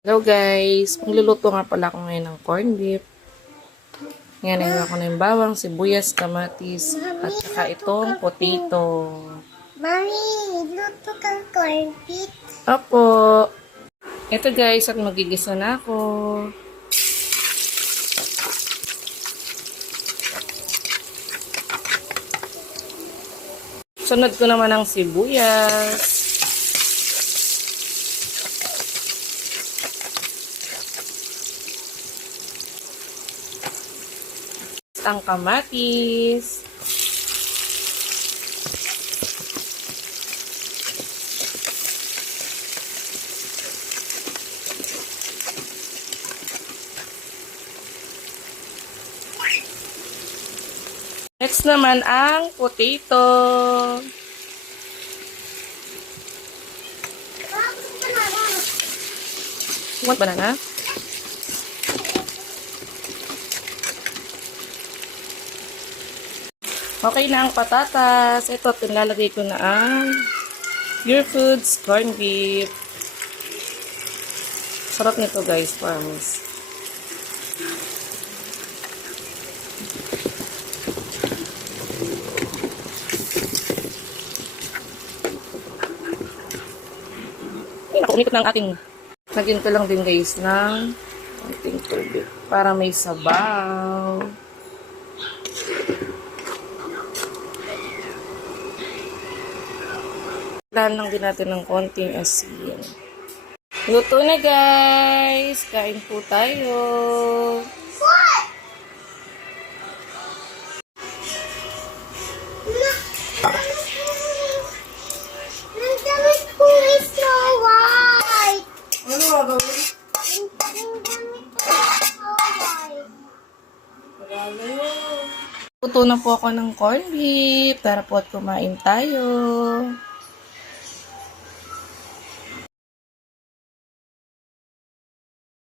Hello guys, magluluto nga pala ako ngayon ng corned beef. Ngayon ay ako na yung bawang, sibuyas, kamatis, at saka itong potato. Mami, luto kang corned beef. Opo. Ito guys, at magigisa na ako. Sunod ko naman ang sibuyas. Ang kamatis. Next naman ang potato. Want banana? Okay na ang patatas. Ito, nilalagay ko na ang Pure Foods corned beef. Sarap nito guys, promise. Ay, naku, umikot na ang ating. Lagyan ko lang din guys ng konting tubig para may sabaw. Dahan lang din natin ng konting asin. Luto na guys! Kain po tayo! Ang damit ko is Snow White. Ano nga gawin? Ang damit ko is Snow White. Luto na po ako ng corned beef. Tara po at kumain tayo.